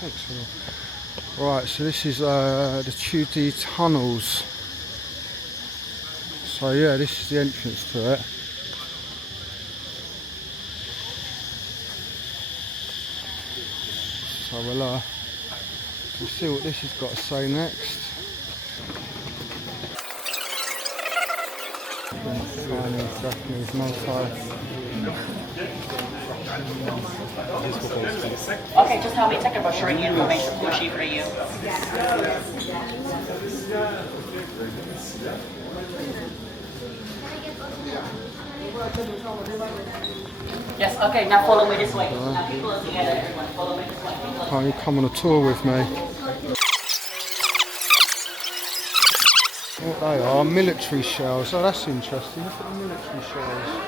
takes a while. Right, so this is the Tudeh tunnels. So yeah, this is the entrance to it. So we'll see what this has got to say next. Chinese, Japanese, Maltai. Okay, just help me take a brochure and information Gucci for you. Yes, okay, now follow me this way. Now keep close together, everyone. Follow me this way. Can't you come on a tour with me? What they are, military shells. Oh, that's interesting. Look at the military shells.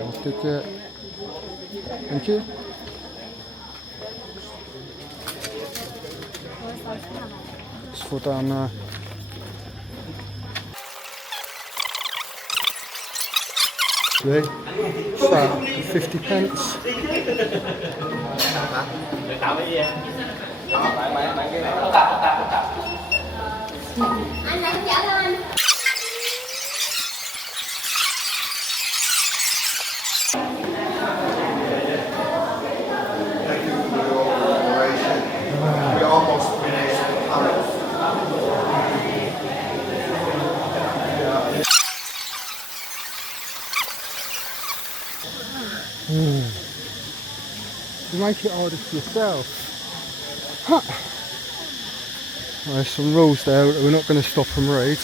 I'll stick it. Thank you. It's for down there. See? What's that? 50 pence? Anh lại chở anh. We almost finished the tunnel. You make it harder for yourself. Huh. There's some rules there that we're not going to stop and read.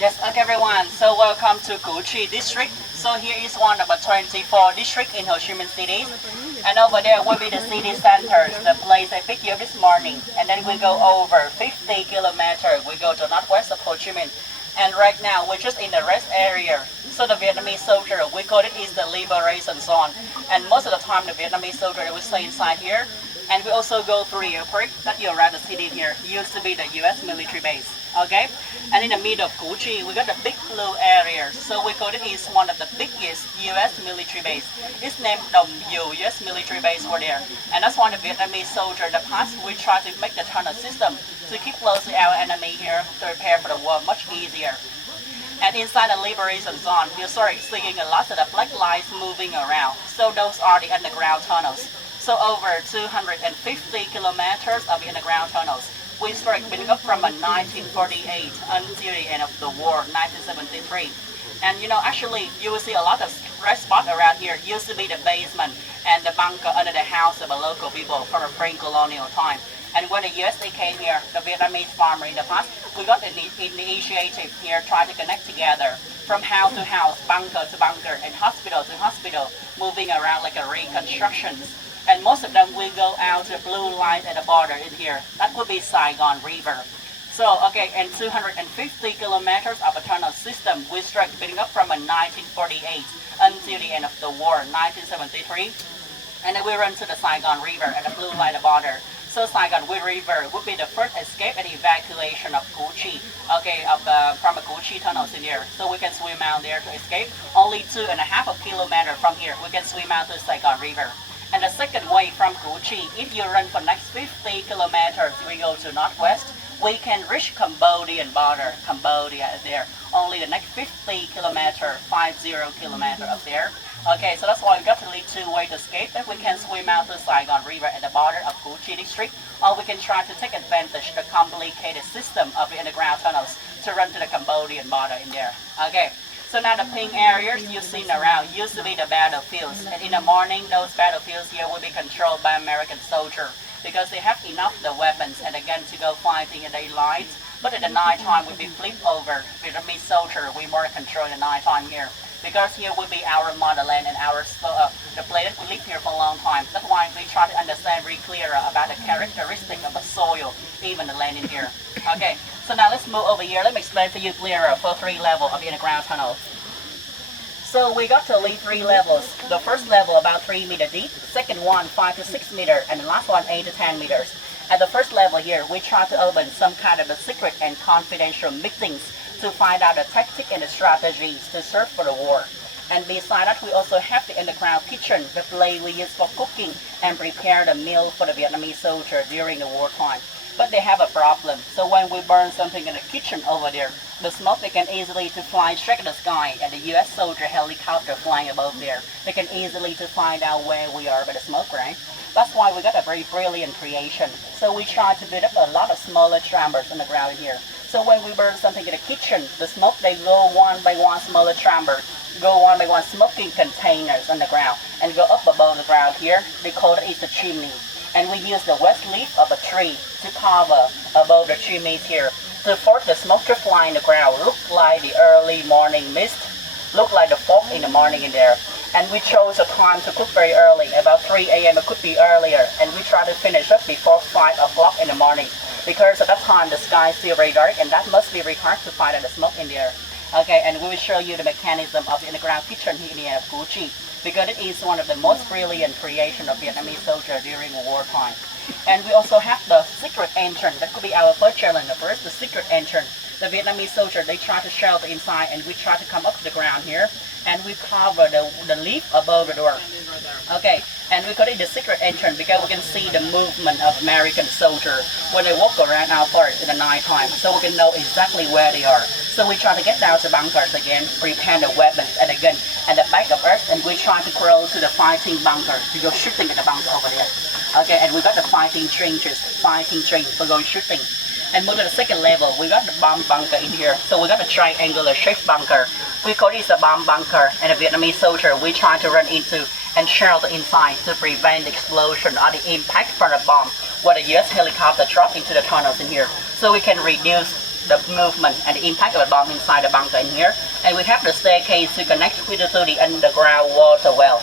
Yes, okay everyone, so welcome to Gucci district. So here is one of the 24 districts in Ho Chi Minh City. And over there will be the city center, the place I picked you up this morning. And then we go over 50 kilometers, we go to northwest of Ho Chi Minh. And right now we're just in the rest area. So the Vietnamese soldier, we call it is the liberation zone. And most of the time the Vietnamese soldier will stay inside here. And we also go through the airport that you around the city here. Used to be the US military base. Okay? And in the middle of Gucci, we got the big blue area. So we call it is one of the biggest US military base. It's named Dong Yu US military base for there. And that's why the Vietnamese soldier, the past, we try to make the tunnel system to keep close to our enemy here to prepare for the war much easier. And inside the liberation zone, you start seeing a lot of the black lights moving around. So those are the underground tunnels. So over 250 kilometers of underground tunnels. We started building up from 1948 until the end of the war, 1973. And you know, actually, you will see a lot of red spots around here. Used to be the basement and the bunker under the house of the local people from a pre-colonial time. And when the USA came here, the Vietnamese farmer in the past, we got an initiative here, trying to connect together from house to house, bunker to bunker, and hospital to hospital, moving around like a reconstruction. And most of them will go out to blue line at the border in here. That would be Saigon River. So, okay, and 250 kilometers of a tunnel system we started building up from 1948 until the end of the war, 1973. And then we run to the Saigon River at the blue line border. So Saigon River would be the first escape and evacuation of Gucci, okay, from the Gucci tunnels in here. So we can swim out there to escape. Only 2.5 kilometers from here, we can swim out to Saigon River. And the second way from Gucci, if you run for next 50 kilometers, we go to northwest, we can reach Cambodian border. Cambodia is there. Only the next 50 kilometers, 50 kilometers up there. Okay, so that's why we got to lead two-way to escape. If we can swim out to Saigon River at the border of Gucci district, or we can try to take advantage of the complicated system of the underground tunnels to run to the Cambodian border in there. Okay. So now the pink areas you've seen around used to be the battlefields. And in the morning, those battlefields here will be controlled by American soldiers because they have enough the weapons and the guns to go fighting in the lines. But at the night time, will be flipped over. Vietnamese soldier, we more control the night time here. Because here will be our motherland and our the place that we live here for a long time. That's why we try to understand very clearer about the characteristic of the soil, even the land in here. Okay, so now let's move over here. Let me explain to you clearer for 3 levels of the underground tunnel. So we got to lead 3 levels. The first level about 3 meters deep, second one 5 to 6 meters, and the last one 8 to 10 meters. At the first level here, we try to open some kind of a secret and confidential meetings to find out the tactic and the strategies to serve for the war. And beside that, we also have the underground kitchen, the place we use for cooking and prepare the meal for the Vietnamese soldier during the wartime. But they have a problem. So when we burn something in the kitchen over there, the smoke they can easily to fly straight in the sky, and the U.S. soldier helicopter flying above there, they can easily to find out where we are by the smoke, right? That's why we got a very brilliant creation. So we try to build up a lot of smaller chambers on the ground here. So when we burn something in the kitchen, the smoke they go one by one smaller chamber, go one by one smoking containers on the ground, and go up above the ground here. They call it a chimney. And we use the west leaf of a tree to cover above the chimneys here to force the smoke to fly in the ground, look like the early morning mist, look like the fog in the morning in there. And we chose a time to cook very early, about 3 a.m. It could be earlier, and we try to finish up before 5 o'clock in the morning, because at that time the sky is still very dark, and that must be very hard to find the smoke in there. Okay, and we will show you the mechanism of the underground kitchen here in Củ Chi, because it is one of the most brilliant creation of Vietnamese soldier during the wartime. And we also have the secret entrance. That could be our first challenge. First, the secret entrance. The Vietnamese soldier, they try to shelter inside, and we try to come up to the ground here, and we cover the leaf above the door. Okay, and we call it the secret entrance because we can see the movement of American soldiers when they walk around our forest in the night time, so we can know exactly where they are. So we try to get down to bunkers again, prepare the weapons and the gun and the bag of earth, and we try to crawl to the fighting bunker to go shooting at the bunker over there. Okay, and we got the fighting trenches for going shooting. And move to the second level, we got the bomb bunker in here. So we got a triangular shaped bunker. We call this a bomb bunker, and a Vietnamese soldier we try to run into and shelter inside to prevent the explosion or the impact from the bomb when the US helicopter drop into the tunnels in here. So we can reduce the movement and the impact of the bomb inside the bunker in here. And we have the staircase to connect with the underground water well.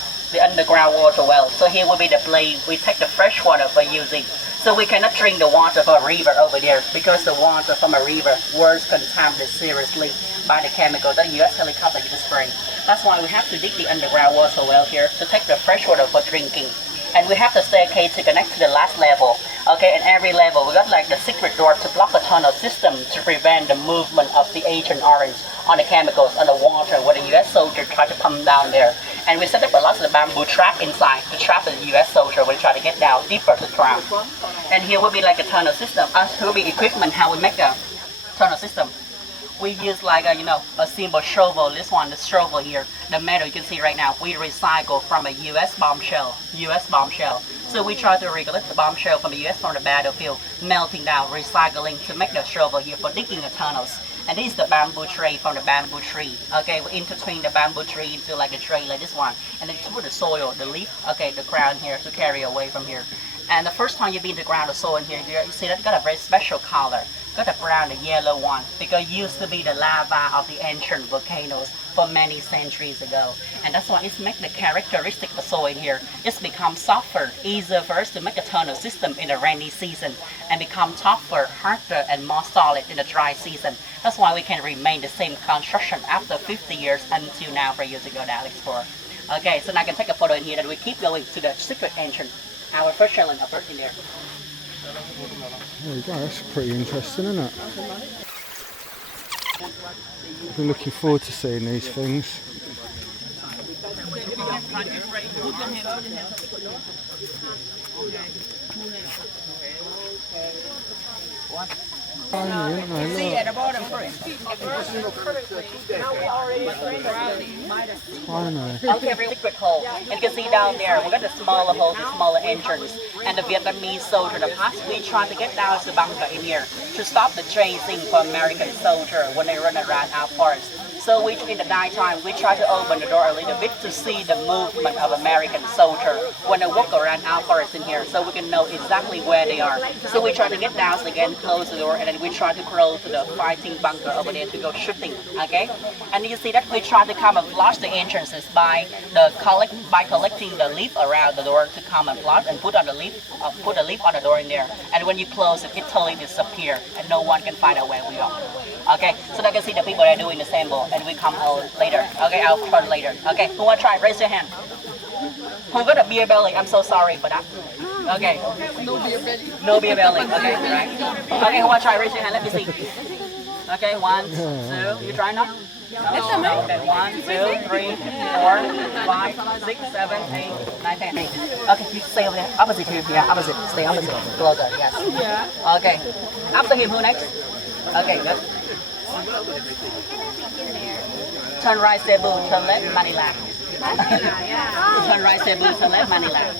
So here will be the place we take the fresh water for using. So we cannot drink the water from a river over there because the water from a river was contaminated seriously by the chemical that the US helicopter used to spray. That's why we have to dig the underground water well here to take the fresh water for drinking. And we have the staircase to connect to the last level. Okay, and every level we got like the secret door to block the tunnel system to prevent the movement of the Agent Orange on the chemicals on the water when the US soldier try to pump down there. And we set up a lot of the bamboo trap inside to trap the US soldier when try to get down deeper to the ground. And here will be like a tunnel system. Here will be equipment how we make a tunnel system. We use like a simple shovel. This one, the shovel here, the metal you can see right now, we recycle from a US bombshell. So we try to regulate the bombshell from the US from the battlefield, melting down, recycling to make the shovel here for digging the tunnels. And this is the bamboo tray from the bamboo tree. Okay, we intertwine the bamboo tree into like a tray like this one, and then put the soil, the leaf, okay, the ground here to carry away from here. And the first time you've been to ground the soil in here, you see that it got a very special color. Got a brown and yellow one because it used to be the lava of the ancient volcanoes for many centuries ago. And that's why it's make the characteristic of the soil in here. It's become softer, easier for us to make a tunnel system in the rainy season and become tougher, harder and more solid in the dry season. That's why we can remain the same construction after 50 years until now for you to go down explore. Okay, so now I can take a photo in here and we keep going to the secret entrance. Our first challenge in there. There you go, that's pretty interesting, isn't it? I've been looking forward to seeing these things. Tiny, isn't they? See at the bottom first. Tiny. Okay, very secret hole. And you can see down there, we got the smaller hole, the smaller entrance. And the Vietnamese soldier, the past, we try to get down to the bunker in here to stop the chasing for American soldier when they run around our forest. So in the night time, we try to open the door a little bit to see the movement of American soldier when they walk around our forest in here, so we can know exactly where they are. So we try to get down again, close the door, and then we try to crawl to the fighting bunker over there to go shooting. Okay, and you see that we try to camouflage the entrances by collecting the leaf around the door to camouflage and put a leaf on the door in there. And when you close it, it totally disappears, and no one can find out where we are. Okay, so I can see the people that are doing the same ball, and we come out later. Okay, I'll turn later. Okay, who want to try? Raise your hand. Who got a beer belly? I'm so sorry for that. Okay. No beer belly. Okay, right. Okay, who want to try? Raise your hand. Let me see. Okay, 1, 2. You try now? No. Okay, 1, 2, 3, 4, 5, 6, 7, 8, 9, 10. Okay, you stay over there. Opposite here. Yeah, opposite. Stay opposite. Closer. Yes. Okay. After him, who next? Okay, good. Turn right, Cebu. Turn left, Manila. Turn right, Cebu. Turn left, Manila.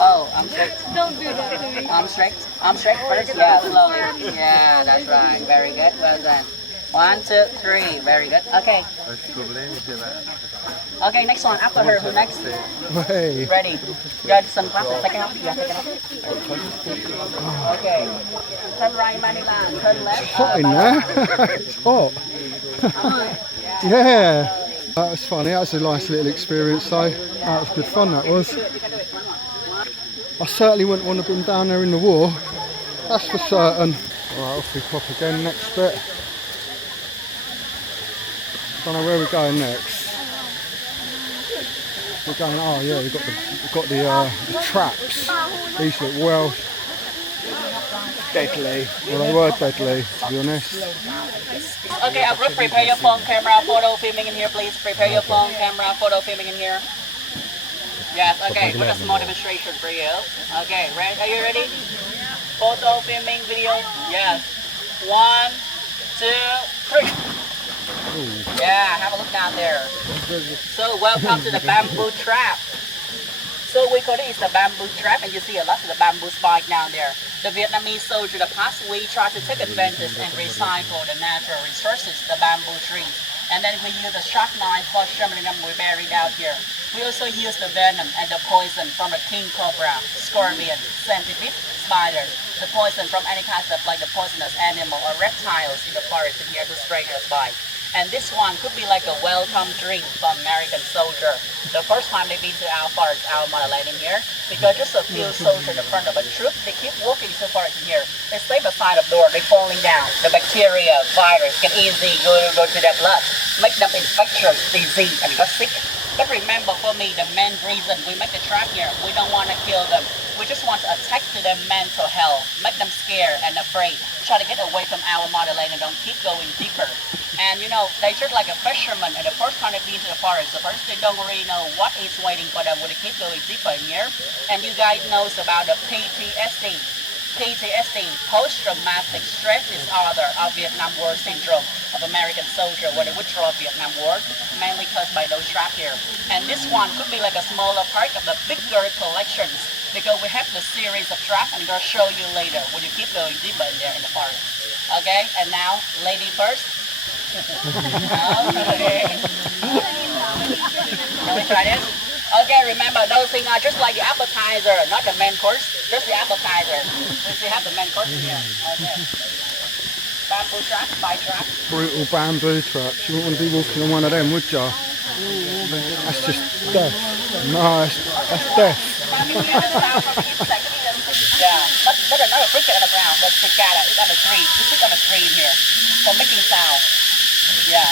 Oh, I'm straight. Don't do that to me. I'm straight. I'm straight first. Yeah, slowly. Yeah, that's right. Very good. Well done. 1, 2, 3. Very good. Okay. Okay, next one. After her, who next? Hey. Ready? You had sunglasses. Take it off. Yeah, take it off. Okay. Turn right, Manila. Turn left. It's hot in there. It's hot. Yeah. That was funny. That was a nice little experience though. That was good fun, that was. I certainly wouldn't want to have been down there in the war. That's for certain. Alright, off we pop again next bit. Don't know where we're going next. We're going, oh yeah, we've got the traps. These look well deadly. Well, they were deadly, to be honest. Okay, Abru, prepare your phone, camera, photo, filming in here, please. Prepare your phone, camera, photo, filming in here. Yes, okay, put a small demonstration for you. Okay, ready? Are you ready? Photo, filming, video. Yes. 1, 2, 3. Yeah, have a look down there. So welcome to the bamboo trap. So we call it the bamboo trap, and you see a lot of the bamboo spike down there. The Vietnamese soldier, the past, we try to take advantage and recycle the natural resources, the bamboo trees. And then we use the sharp knife for sharpening them we buried out here. We also use the venom and the poison from a king cobra, scorpion, centipede, spider. The poison from any kinds of like the poisonous animal or reptiles in the forest here to stray us by. And this one could be like a welcome drink for American soldier. The first time they've been to our forest, our motherland in here, because just a few soldiers in front of a troop, they keep walking so far in here. They stay beside the door, they're falling down. The bacteria, virus can easily go to their blood, make them infectious, disease, and get sick. But remember, for me, the main reason we make the trap here, we don't want to kill them. We just want to attack to their mental health, make them scared and afraid, try to get away from our motherland and don't keep going deeper. And you know, they treat like a fisherman, and the first time they've been to the forest, the first they don't really know what is waiting for them when they keep going deeper in here. And you guys knows about the PTSD. PTSD, post-traumatic stress disorder of Vietnam War syndrome of American soldier when they withdraw Vietnam War, mainly caused by those traps here. And this one could be like a smaller part of the bigger collections, because we have the series of traps, and I'm going to show you later when you keep going deeper in there in the forest. Okay, and now, lady first. Okay. Can we try this? Okay, remember those things are just like the appetizer, not the main course, just the appetizer. We still have the main course in here. Okay. Bamboo trap, spike trap. Brutal bamboo traps. You wouldn't want to be walking on one of them, would you? That's just death. No, that's death. Yeah, but there's another cricket on the ground. The cicada is on the tree. You sit on the tree in here for making sound. Yeah.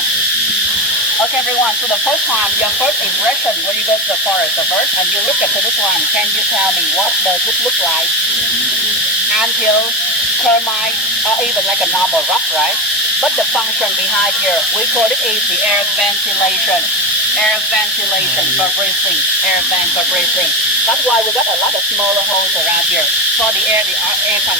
Okay, everyone. So the first time, your first impression when you go to the forest, and you look at this one, can you tell me what does it look like? Anthill, termite, or even like a normal rock, right? But the function behind here, we call it is the air ventilation. Air ventilation for breathing. Air vent for breathing. That's why we got a lot of smaller holes around here. For the air can,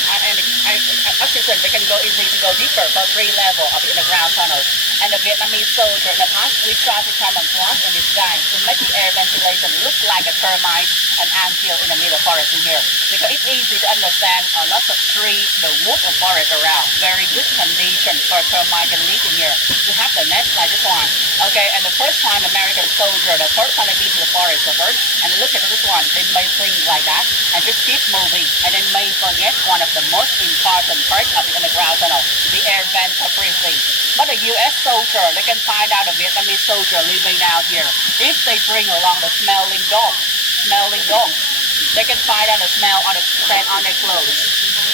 oxygen, they can go easily to go deeper for 3 levels of the underground tunnels. And the Vietnamese soldier in the past, we try to camouflage in this guy to make the air ventilation look like a termite and anthill in the middle forest in here. Because it's easy to understand a lot of trees, the wood and forest around. Very good condition for termite can live in here. To have the nest like this one. Okay, and the first time American soldier, the first time they been to the forest first, and look at this one, they may think like that and just keep moving, and then may forget one of the most important parts of the underground tunnel, the air vent for breathing. But the U.S. soldier, they can find out a Vietnamese soldier living out here. If they bring along the smelling dog, they can find out the smell on their clothes.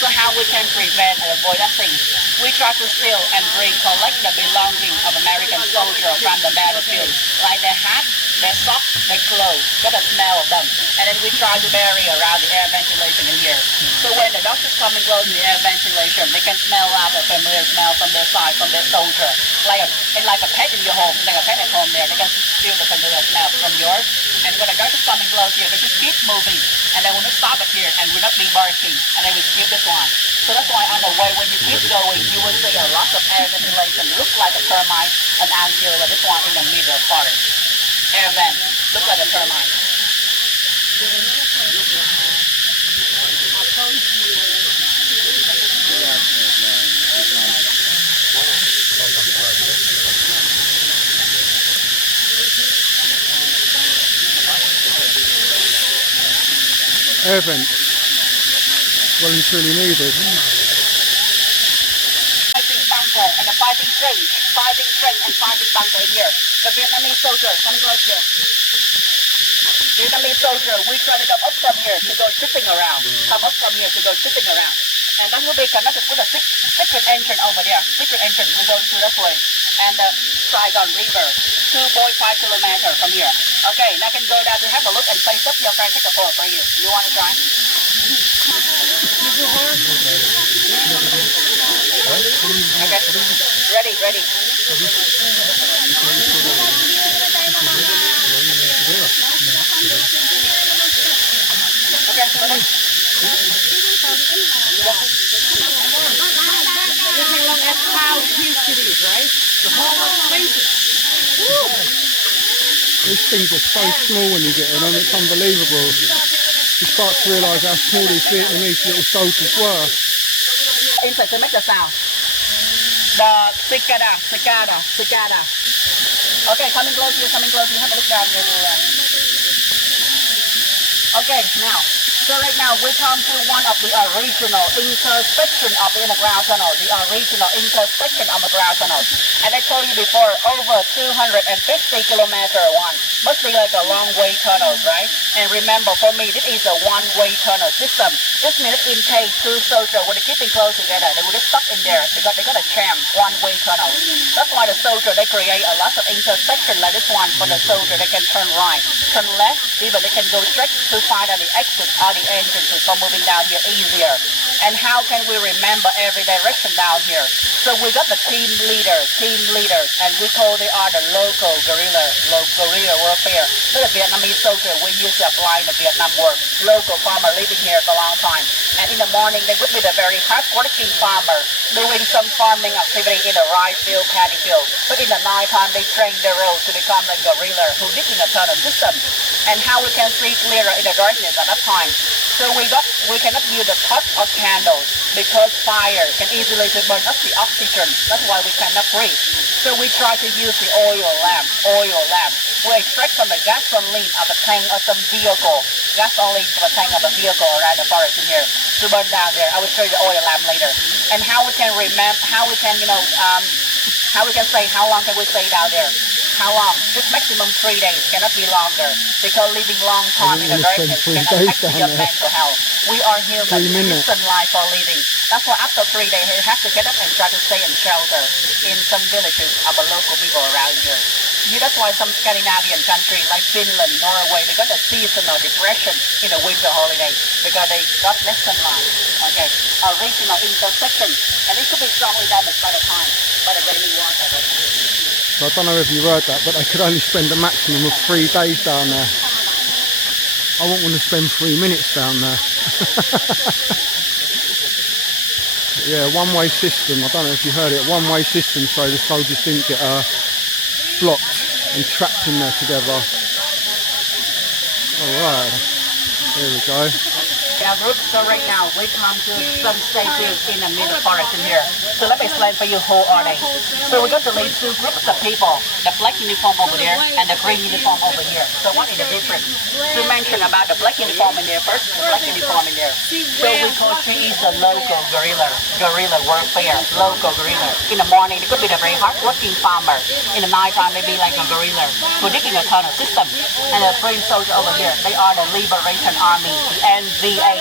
So how we can prevent and avoid that thing? We try to steal and collect the belongings of American soldiers from the battlefield, like their hat, They're soft, they close, got a smell of them. And then we try to bury around the air ventilation in here. So when the doctors come and close the air ventilation, they can smell out a familiar smell from their side, from their soldier. Like a pet in your home, like a pet at home there. They can feel the familiar smell from yours. And when the doctors come and close here, they just keep moving. And they will not stop it here and will not be barking. And they will skip this one. So that's why on the way, when you keep going, you will see a lot of air ventilation. Looks like a termite, an anthill, like this one in the middle forest. Air vent, look like a termite. Air vents. Well and truly needed. Fighting bunker and a fighting trench and fighting bunker here. The Vietnamese soldier, come close here. Vietnamese soldier, we try to come up from here to go shipping around. Come up from here to go shipping around. And that will be connected with a secret entrance over there. Secret entrance will go through that way. And the Saigon River, 2.5 kilometers from here. Okay, now I can go down to have a look and face up your friend, take a photo for you. You want to try? Okay, ready. Okay, ready. These things are so small when you get in them, it's unbelievable. You start to realise how small these Vietnamese little soldiers were. Inside to make the sound. The cicada. Okay, coming close here, have a look down here. Okay, now, so right now we come to one of the original intersection of the underground tunnel, And I told you before, over 250 kilometer one. Must be like a long way tunnel, right? And remember, for me, this is a one-way tunnel system. This means in case two soldiers, when they're keeping close together, they will just stuck in there. They got a jam, one-way tunnel. That's why the soldier, they create a lot of intersection like this one for the soldier. They can turn right, turn left, even they can go straight to find out the exit or the entrances for moving down here easier. And how can we remember every direction down here? So we got the team leaders, and we call they are the local guerrilla warfare. So the Vietnamese soldier we used to apply in the Vietnam War. Local farmer living here for a long time. And in the morning they would be the very hard-working farmer doing some farming activity in the rice field, paddy field. But in the night time they train their role to become a guerrilla who digging a tunnel system. And how we can see clearer in the darkness at that time. So we cannot use the torch or candles because fire can easily burn up the oxygen. That's why we cannot breathe. So we try to use the oil lamp. We extract from the gasoline of the tank of some vehicle. Gasoline from the tank of a vehicle around the forest in here to burn down there. I will show you the oil lamp later. And how we can how we can say how long can we stay down there? How long? Just maximum 3 days, cannot be longer. Because living long time in the darkness can affect your mental health. We are human, distant life for living. That's why after 3 days, you have to get up and try to stay in shelter in some villages of the local people around here. That's why some Scandinavian countries like Finland, Norway, they got a seasonal depression in the winter holiday because they got less sunlight. Okay, a regional intersection, and it could be strongly damaged by the time, by the rainy water. So I don't know if you heard that, but they could only spend a maximum of 3 days down there. I wouldn't want to spend 3 minutes down there. Yeah, one-way system. I don't know if you heard it. One-way system, so the soldiers didn't get blocked and trapped in there together. Alright, there we go. Our group, so right now we come to some stages in the middle forest in here. So let me explain for you who are they. So we got to lead two groups of people, the black uniform over there and the green uniform over here. So what is the difference? To mention about the black uniform in there first, the black uniform in there. So we call she is a local guerrilla warfare, local guerrilla. In the morning, it could be the very hard-working farmer. In the nighttime, they be like a guerrilla who digging a tunnel system. And the green soldier over here, they are the Liberation Army, the NVA.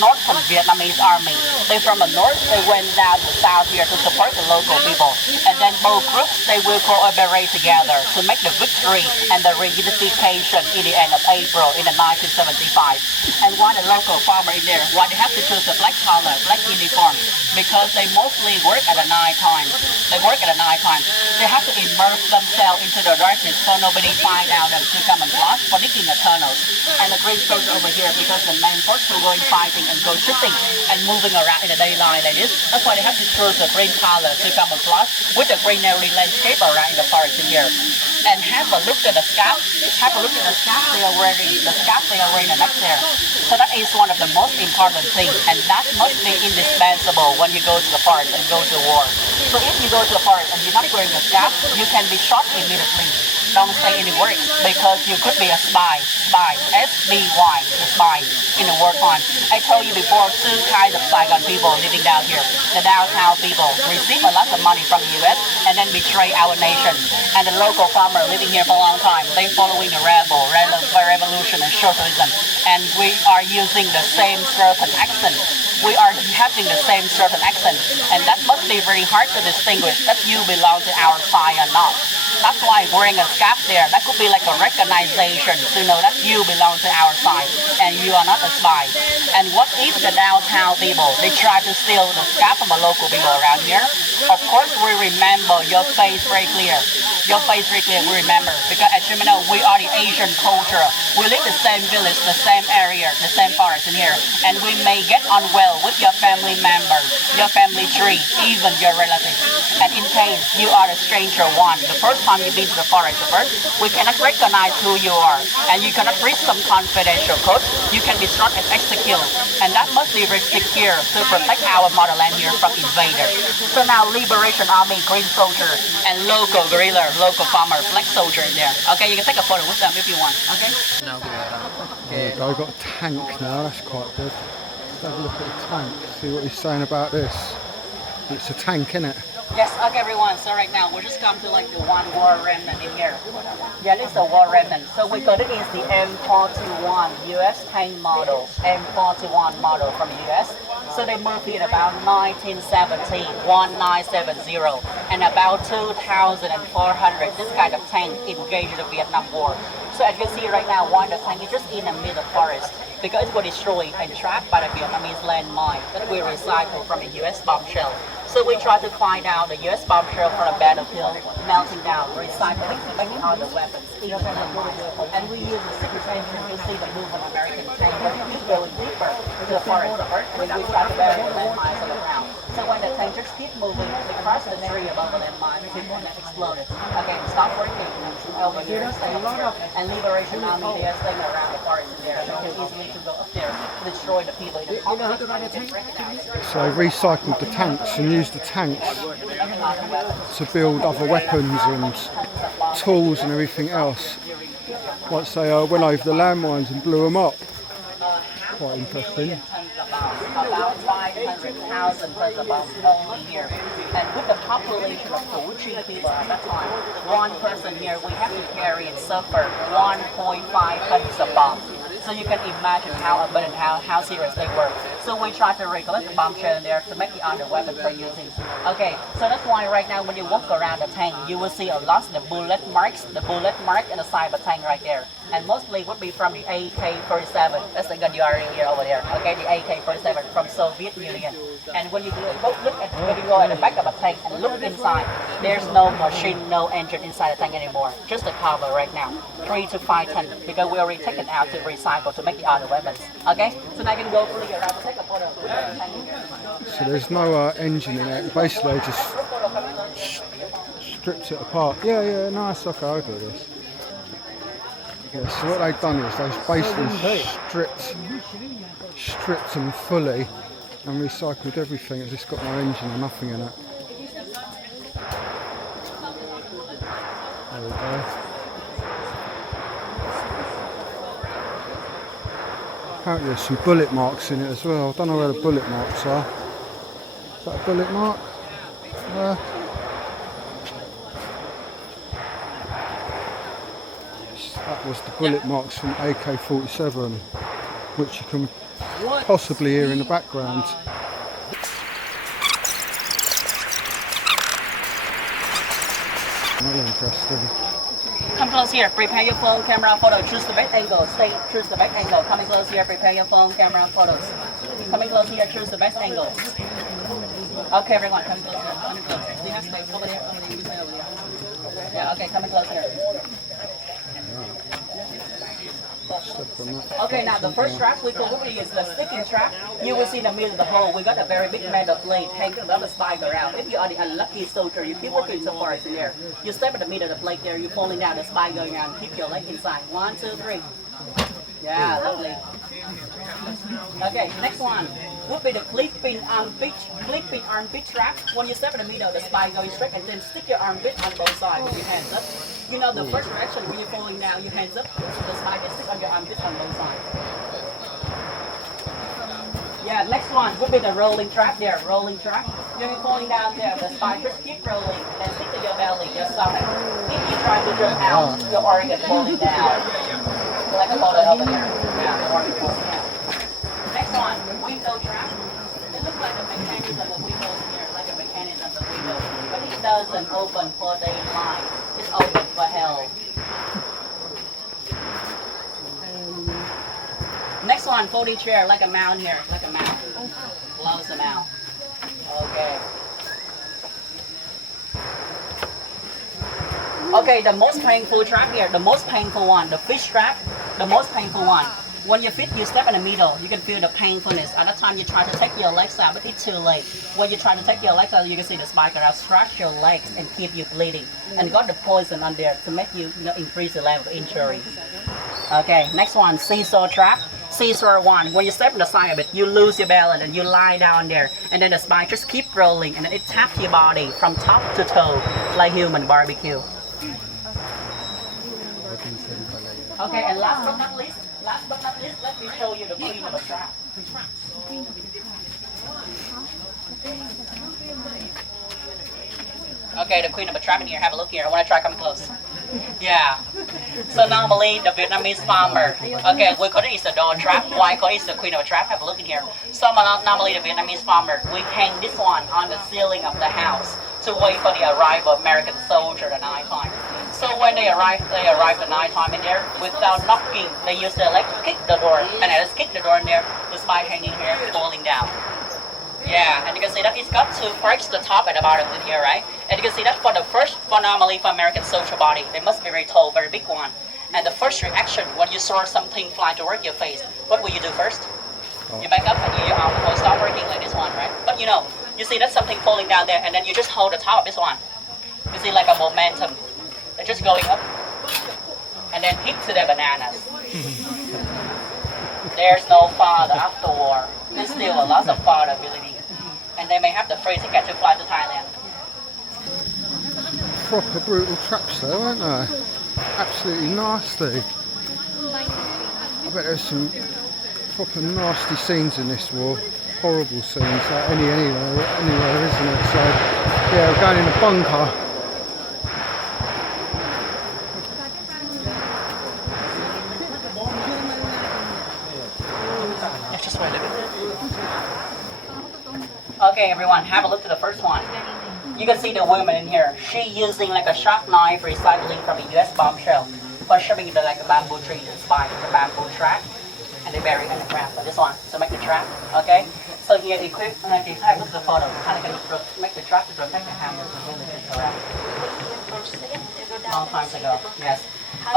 Northern Vietnamese army. They from the north, they went down to the south here to support the local people. And then both groups, they will cooperate together to make the victory and the reunification in the end of April in the 1975. And why the local farmer in there, why they have to choose a black color, black uniform? Because they mostly work at the night time. They work at the night time. They have to immerse themselves into the darkness so nobody find out them to come and block for digging the tunnels. And the green soldier over here, because the main force will go in fighting and go shooting and moving around in the daylight like this. That's why they have to choose the green color to camouflage with the greenery landscape around in the forest in here. And have a look at the scarf. Have a look at the scarf they are wearing. The scarf they are wearing next there. So that is one of the most important things, and that must be indispensable when you go to the forest and go to war. So if you go to the forest and you're not wearing a scarf, you can be shot immediately. Don't say any words because you could be a spy. Spy, S-B-Y, the spy in the war time. I told you before, two kinds of Saigon people living down here. The downtown people receive a lot of money from the U.S. and then betray our nation. And the local farmer living here for a long time, they following the revolution and socialism. And we are using the same certain accent. We are having the same certain accent. And that must be very hard to distinguish that you belong to our side or not. That's why wearing a scarf there, that could be like a recognition to know that you belong to our side and you are not a spy. And what if the downtown people, they try to steal the scarf from the local people around here? Of course, we remember your face very clear. Your face very clear, we remember. Because as you know, we are the Asian culture. We live the same village, the same area, the same forest in here. And we may get on well with your family members, your family tree, even your relatives. And in case you are the stranger one, the first time you've been to the forest first, we cannot recognize who you are. And you cannot read some confidential code. You can be struck and executed. And that must be very secure to protect our motherland here from invaders. So now Liberation Army, Green Soldier, and local guerrilla, local farmer, black soldier in there. Okay, you can take a photo with them if you want. Okay? There we go, got a tank now, that's quite good. Let's have a look at the tank, see what he's saying about this. It's a tank, isn't it? Yes, okay everyone, so right now we just come to like the one war remnant in here. Yeah, this is a war remnant. So we got it is the M41 US tank model, M41 model from the US. So they moved in about 1970, 1970, and about 2,400 this kind of tank engaged in the Vietnam War. So as you can see right now, one of the tank is just in the middle forest because it was destroyed and trapped by the Vietnamese landmine that we recycled from the US bombshell. So we try to find out the US bombshell from the battlefield, melting down, recycling, making other weapons, even and we use the secret engine to see the movement of American tank, but we keep going deeper to the forest, and we try to bury the landmines on the ground. So when the tank just keep moving, we cross the tree above the landmine, and it exploded. Okay, stop working, over here, stay up here, and Liberation Army, they are staying around the forest in there, so it's easy to go up there to destroy the people in the forest. So they recycled the tanks and used the tanks to build other weapons and tools and everything else. Once they went over the landmines and blew them up. Quite interesting. About 500,000 tons of bombs only here. And with the population of Củ Chi people at that time, one person here, we have to carry and suffer 1.5 tons of bombs. So you can imagine how abundant, how serious they were. So we try to recollect the bombshell in there to make the other weapon for using. Okay, so that's why right now when you walk around the tank, you will see a lot of the bullet marks in the side of the tank right there. And mostly would be from the AK-47. That's the gun you are here over there. Okay, the AK-47 from Soviet Union. And when you when you go at the back of a tank and look inside, there's no machine, no engine inside the tank anymore. Just the cover right now, 3 to 5 tons, because we already take it out to recycle to make the other weapons. Okay, so now you can go fully around and take a photo of the tank. So there's no engine in it. Basically, they just stripped it apart. Yeah, nice. Okay, I'll do this. Yeah, so what they've done is they've basically stripped them fully and recycled everything. It's just got no engine or nothing in it. There we go. Apparently there's some bullet marks in it as well. I don't know where the bullet marks are. Is that a bullet mark? That was the bullet marks from AK-47, which you can possibly hear in the background. Really interesting. Come close here. Prepare your phone, camera, photo. Choose the best angle. Stay. Choose the best angle. Coming close here. Prepare your phone, camera, photos. Coming close here. Choose the best angle. Okay, everyone. Come close here. Coming close. We have space over there. Over there. You say over there. Yeah. Okay. Coming close here. Step on that. Okay, now the first trap we call is the sticking trap. You will see in the middle of the hole, we got a very big metal plate hanging above the spider out. If you are the unlucky soldier, you keep working so far as in there. You step in the middle of the plate there, you're falling down, the spine going around, keep your leg inside. 1, 2, 3. Yeah, lovely. Okay, next one would be the clipping armpit trap. When you step in the middle, the spine going straight, and then stick your armpit on both sides with your hands up. You know the first direction when you're falling down, your hands up, the spine can stick on your armpit on both sides. Yeah, next one would be the rolling trap there, rolling trap. You're falling down there, the spine just keep rolling, and then stick to your belly, your stomach. If you try to jump out, your organ falling down. Like a photo over there. Yeah, the organ falling down. Next one, window trap. It looks like a mechanism of the windows here, like a mechanism of the window. But it doesn't open for daylight. It's open for hell. Next one, folding chair, like a mount here, like a mount. Close the mount. Okay. Okay, the most painful trap here, the most painful one, the fish trap, the most painful one. When you fit, you step in the middle, you can feel the painfulness. At that time, you try to take your legs out, but it's too late. When you try to take your legs out, you can see the spiker out, stretch your legs and keep you bleeding. And got the poison on there to make you, increase the level of injury. Okay, next one, seesaw trap. Seesaw one, when you step on the side of it, you lose your balance and you lie down there. And then the spine just keep rolling and then it taps your body from top to toe like human barbecue. Okay, and last but not least, let me show you the queen of a trap. Okay, the queen of a trap in here. Have a look here. I want to try coming close. Yeah. So normally the Vietnamese farmer, okay, we call it is the door trap. Why call it the queen of a trap? Have a look in here. So normally the Vietnamese farmer, we hang this one on the ceiling of the house to wait for the arrival of American soldier at night time. So when they arrive at night time in there, without knocking, they use their legs to kick the door, and as kick the door in there, the spine hanging here, falling down. Yeah, and you can see that it's got two parts, the top and the bottom in here, right? And you can see that for normally for American soldier body, they must be very tall, very big one. And the first reaction when you saw something fly toward your face, what will you do first? You back up and your arm will stop working like this one, right? But you see that something falling down there, and then you just hold the top of this one. You see like a momentum. They're just going up and then hit to their bananas. There's no father after war. There's still a lot of father ability. And they may have the free ticket to fly to Thailand. Proper brutal traps though, aren't they? Absolutely nasty. I bet there's some proper nasty scenes in this war. Horrible scenes, like anywhere, isn't it? So, yeah, we're going in a bunker. Okay, everyone, have a look at the first one. You can see the woman in here. She using like a sharp knife recycling from a US bombshell for shoving it like a bamboo tree to the spine, the bamboo trap, and they bury it in the ground. But this one, to make the trap, okay? So here, equip, and if you have a look at the photo, how they can make the trap to protect the handles and really fit around. Long time ago, yes.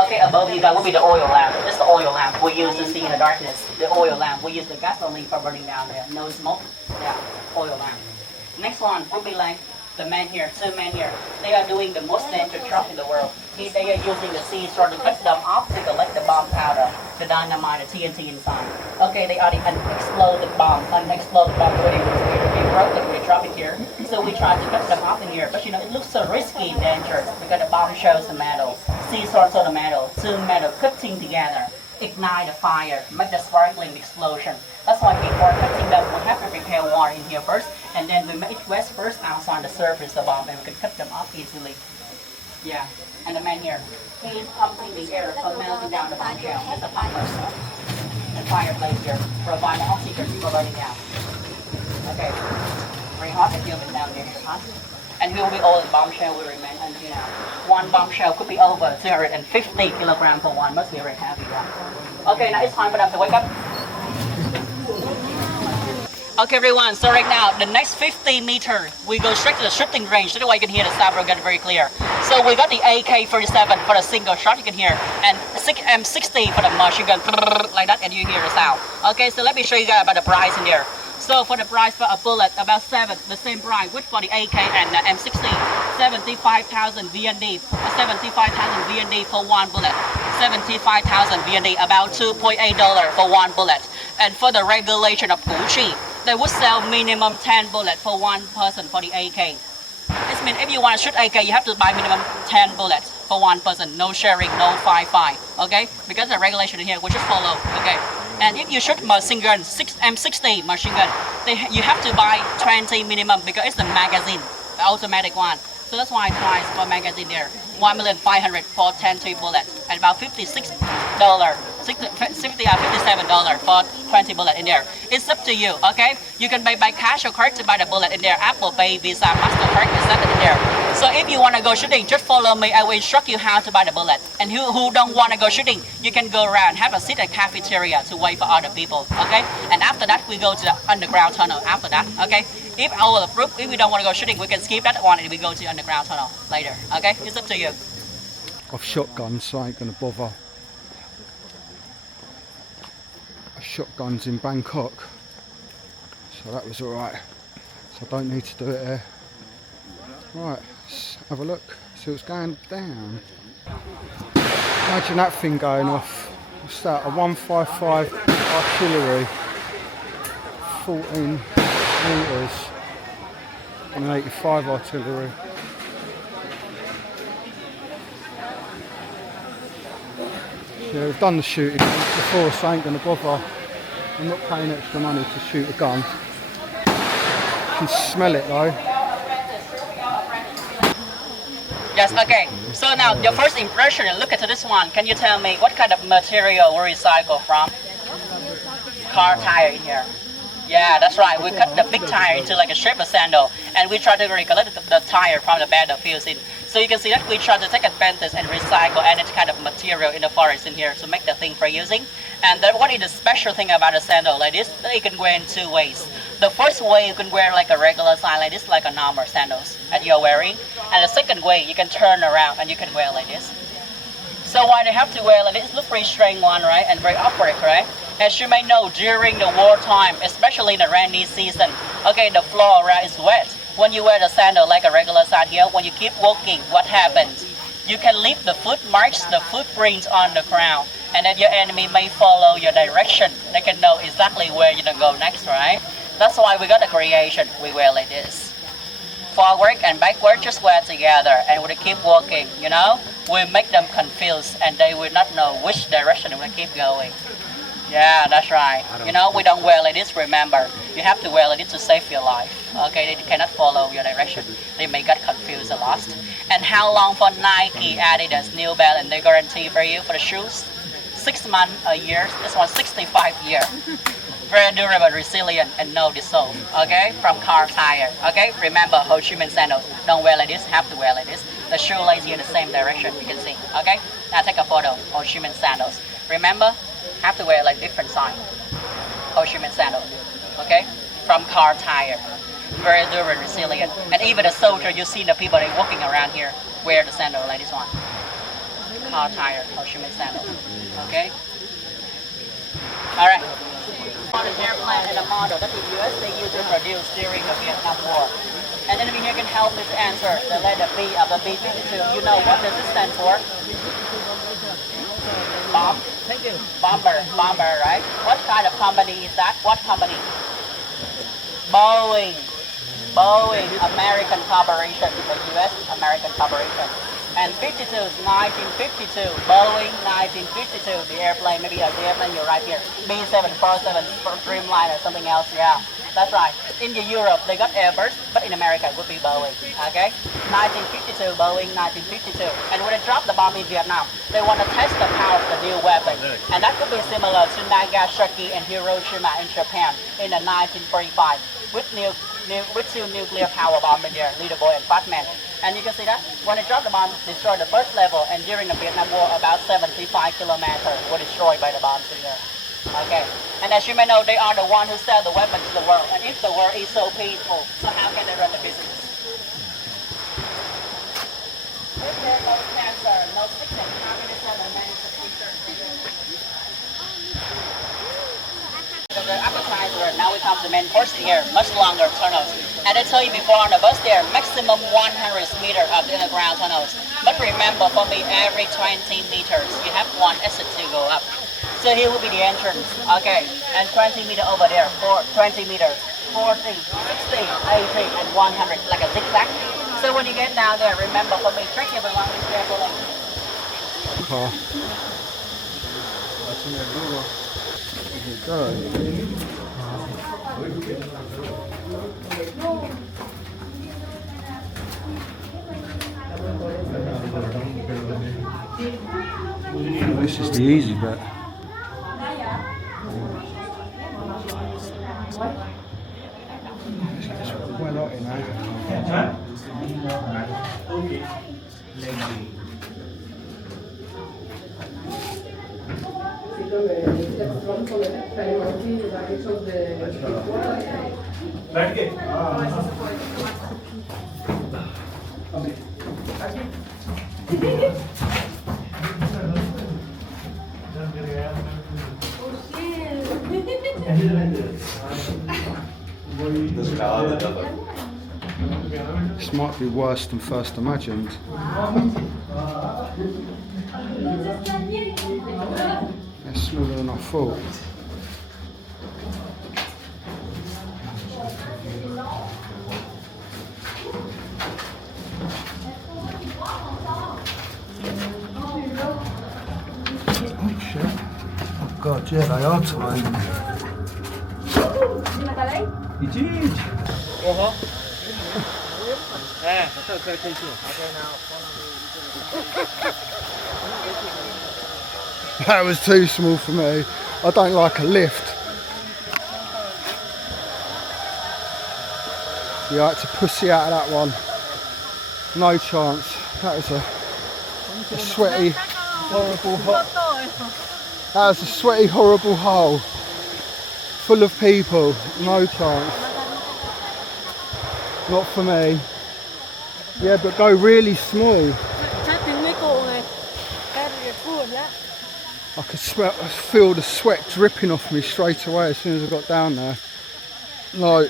Okay, above you guys will be the oil lamp. This is the oil lamp we use to see in the darkness. The oil lamp, we use the gasoline for burning down there. No smoke, yeah, oil lamp. Next one will be like the men here, 2 men here. They are doing the most dangerous job in the world. They are using the seesaw to cut them off to collect the bomb powder, the dynamite, the TNT inside. Okay, they are the unexploded bomb where they broke the drop it here. So we tried to cut them off in here, but it looks so risky and dangerous because the bomb shows the metal, seesaw shows the metal, 2 metal cutting together, ignite the fire, make the sparkling explosion. That's why before cutting them, we have to prepare water in here first, and then we make rest first outside the surface of the bomb, and we can cut them off easily. Yeah, and the man here, he is pumping the air from melting down the bomb shell. That's a pumper. the fireplace here. Provide the oxygen for burning down. Okay. Very hot and humid down there. Hot. And here will be all the bombshell will remain until now. One bombshell could be over 250 kilograms for one. Must be very heavy one. Okay, now it's time for them to wake up. Okay everyone, so right now, the next 50 meters, we go straight to the shooting range. That's why you can hear the sabro gun very clear. So we got the AK-47 for the single shot, you can hear, and M60 for the machine gun, like that, and you hear the sound. Okay, so let me show you guys about the price in there. So for the price for a bullet, about 7, the same price, which for the AK and the M60, 75,000 VND, 75,000 VND for one bullet. 75,000 VND, about $2.8 for one bullet. And for the regulation of Gucci, they would sell minimum 10 bullets for one person for the AK. This means if you want to shoot AK, you have to buy minimum 10 bullets for one person. No sharing, no 5-5, okay? Because the regulation in here, we just follow, okay? And if you shoot machine gun, M60 machine gun, you have to buy 20 minimum because it's the magazine, the automatic one. So that's why price for magazine there, 1,500,000 for 10 bullets, and about $56, $57 for 20 bullets in there. It's up to you, okay? You can pay by cash or card to buy the bullet in there. Apple Pay, Visa, MasterCard is set in there. So if you want to go shooting, just follow me. I will instruct you how to buy the bullet. And who don't want to go shooting, you can go around, have a seat at cafeteria to wait for other people, okay? And after that, we go to the underground tunnel after that, okay? If our group, if we don't want to go shooting, we can skip that one and we go to the underground tunnel later, okay? It's up to you. I've shot guns, so I ain't gonna bother. I shot guns in Bangkok, so that was alright. So I don't need to do it here. Right, let's have a look, see what's going down. Imagine that thing going off. What's that, a 155 artillery, 14 meters, and an 85 artillery. Yeah, we've done the shooting before, so I ain't going to bother. I'm not paying extra money to shoot a gun. You can smell it though. Yes, okay. So now, your first impression, look at this one. Can you tell me what kind of material we recycle from? Car tire in here. Yeah, that's right. We cut the big tire into like a shape of sandal, and we try to recollect the tire from the battlefield scene. So you can see that we try to take advantage and recycle any kind of material in the forest in here to make the thing for using. And then what is the special thing about a sandal like this? That you can wear in two ways. The first way, you can wear like a regular size like this, like a normal sandals that you're wearing. And the second way, you can turn around and you can wear like this. So why they have to wear like this? Look pretty strange one, right? And very awkward, right? As you may know, during the wartime, especially in the rainy season, okay, the floor right, is wet. When you wear the sandal like a regular size here, when you keep walking, what happens? You can leave the foot marks, the footprints on the ground, and then your enemy may follow your direction. They can know exactly where you're gonna go next, right? That's why we got a creation. We wear like this. Forward and backward, just wear together, and we keep walking, you know? We make them confused, and they will not know which direction we keep going. Yeah, that's right. You know, we don't wear like this, remember. You have to wear like this to save your life. Okay, they cannot follow your direction. They may get confused and lost. And how long for Nike, Adidas, New Balance, they guarantee for you for the shoes? 6 months, a year. This one 65 years. Very durable, resilient, and no dissolve. Okay, from car tire. Okay, remember Ho Chi Minh sandals. Don't wear like this, have to wear like this. The shoelace in the same direction, you can see. Okay, now take a photo. Ho Chi Minh sandals. Remember, have to wear like different sign. Ho Chi Minh sandals. Okay, from car tire. Very durable, resilient. And even the soldier, you see the people that walking around here wear the sandal like this one. Car tire, Ho Chi Minh sandals. Okay. All right. On the airplane and the model that the US they used to produce during the Vietnam War. And then we here can help me to answer the letter B of the B-52. You know what does it stand for? Bomb. Thank you. Bomber, right? What kind of company is that? What company? Boeing, American Corporation, the U.S. American Corporation. And 52 is 1952, Boeing 1952, the airplane, maybe the airplane you're right here, B747 Dreamliner, something else, yeah. That's right. In Europe, they got Airbus, but in America, it would be Boeing. Okay? 1952, Boeing, 1952. And when they dropped the bomb in Vietnam, they want to test the power of the new weapon. And that could be similar to Nagasaki and Hiroshima in Japan in the 1945 with two nuclear power bombs in there, Little Boy and Fat Man. And you can see that when they dropped the bomb, destroyed the first level, and during the Vietnam War, about 75 kilometers were destroyed by the bombs in there. Okay, and as you may know, they are the one who sell the weapons to the world. And if the world is so peaceful, so how can they run the business? If there's no cancer, no sickness, how can they sell their manufactured the appetizer, now we come to the main course here, much longer tunnels. And I tell you before on the bus there, maximum 100 meters of the underground tunnels. But remember, for me, every 20 meters, you have one exit to go up. So here will be the entrance, okay, and 20 meters over there, 20 meters, 40, 60, 80, and 100, like a zigzag. So when you get down there, remember for me, trick everyone is carefully. Car. That's in there, Google. Here we go. This is the easy bit. Quite a lot in there. This might be worse than first imagined. It's smaller than I thought. Oh shit. Oh god, yeah, they are tiny. That was too small for me. I don't like a lift. Yeah, I had to pussy out of that one. No chance. That was a sweaty, horrible hole. That was a sweaty, horrible hole. Full of people. No chance. Not for me. Yeah, but go really small. I could feel the sweat dripping off me straight away as soon as I got down there. No,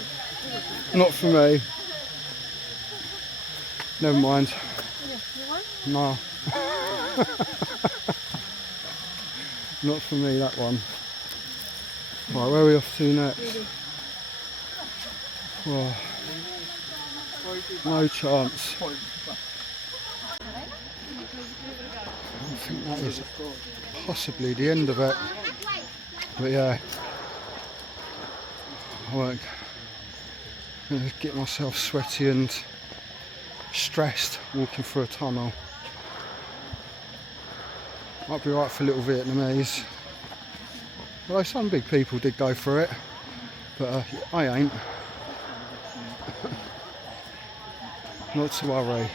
not for me. Never mind. No. Not for me, that one. Right, where are we off to next? Oh, no chance. I think that is possibly the end of it. But yeah, I won't get myself sweaty and stressed walking through a tunnel. Might be right for little Vietnamese. Although some big people did go through it, but I ain't. Not to worry.